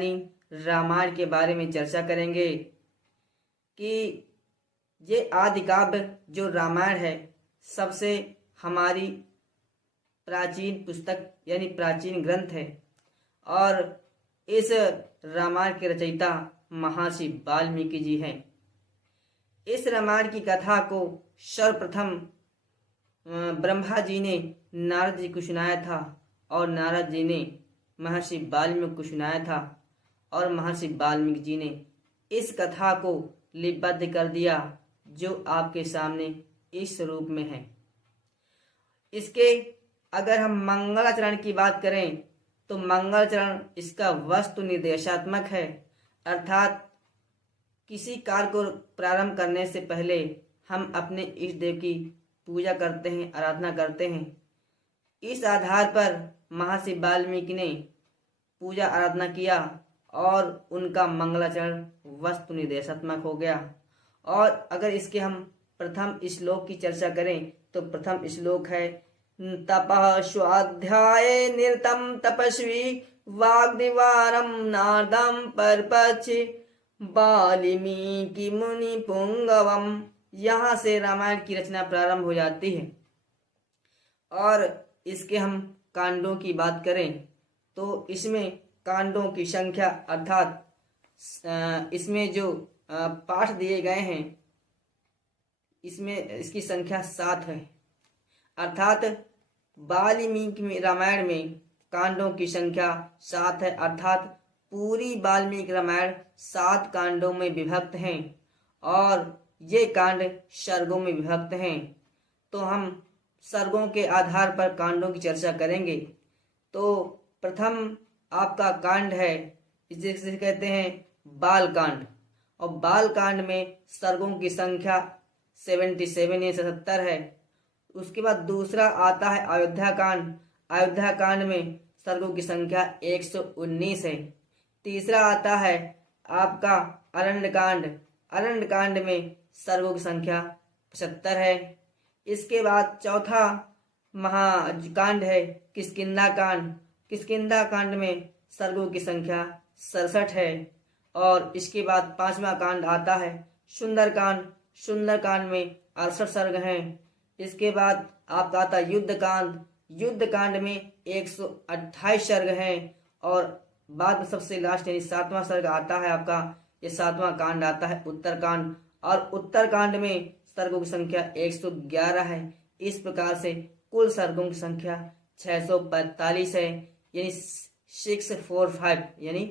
रामायण के बारे में चर्चा करेंगे कि ये आदि काव्य जो रामायण है सबसे हमारी प्राचीन पुस्तक यानी प्राचीन ग्रंथ है। और इस रामायण के रचयिता महर्षि वाल्मीकि जी हैं। इस रामायण की कथा को सर्वप्रथम ब्रह्मा जी ने नारद जी को सुनाया था और नारद जी ने महर्षि वाल्मीकि को सुनाया था और महर्षि वाल्मीकि जी ने इस कथा को लिपिबद्ध कर दिया जो आपके सामने इस रूप में है। इसके अगर हम मंगलाचरण की बात करें तो मंगलाचरण इसका वस्तु निर्देशात्मक है, अर्थात किसी कार्य को प्रारंभ करने से पहले हम अपने इष्ट देव की पूजा करते हैं, आराधना करते हैं। इस आधार पर महर्षि वाल्मीकि ने पूजा आराधना किया और उनका मंगलाचरण वस्तु निर्देशात्मक हो गया। और अगर इसके हम प्रथम श्लोक की चर्चा करें तो प्रथम श्लोक है तपः स्वाध्याये निरतं तपस्वी वाग्निवारं नारदं परपच्छि वाल्मीकि मुनि पुंगवम। यहाँ से रामायण की रचना प्रारंभ हो जाती है। और इसके हम कांडों की बात करें तो इसमें कांडों की संख्या अर्थात इसमें जो पाठ दिए गए हैं इसमें इसकी संख्या 7 है। अर्थात वाल्मीकि रामायण में कांडों की संख्या 7 है, अर्थात पूरी वाल्मीकि रामायण 7 कांडों में विभक्त हैं और ये कांड सर्गों में विभक्त हैं। तो हम सर्गों के आधार पर कांडों की चर्चा करेंगे। तो प्रथम आपका कांड है जिसे कहते हैं बाल कांड, और बाल कांड में सर्गों की संख्या 77 या 77 है। उसके बाद दूसरा आता है अयोध्या कांड। अयोध्या कांड में सर्गों की संख्या 119 है। तीसरा आता है आपका अरण्य कांड। अरण्य कांड में सर्गों की संख्या 75 है। इसके बाद चौथा महाकांड है किष्किंधा कांड। किष्किंधा कांड में सर्गों की संख्या 67 है। और इसके बाद पांचवा कांड आता है सुंदरकांड। सुंदरकांड में 68 सर्ग हैं। इसके बाद आपका आता है युद्ध कांड। युद्ध कांड में 128 सर्ग हैं। और बाद में सबसे लास्ट यानी 7वां सर्ग आता है आपका, ये 7वां कांड आता है उत्तरकांड। और उत्तरकांड में सर्गों की संख्या 111 है। इस प्रकार से कुल सर्गों की संख्या 645 है, यानी 645 यानी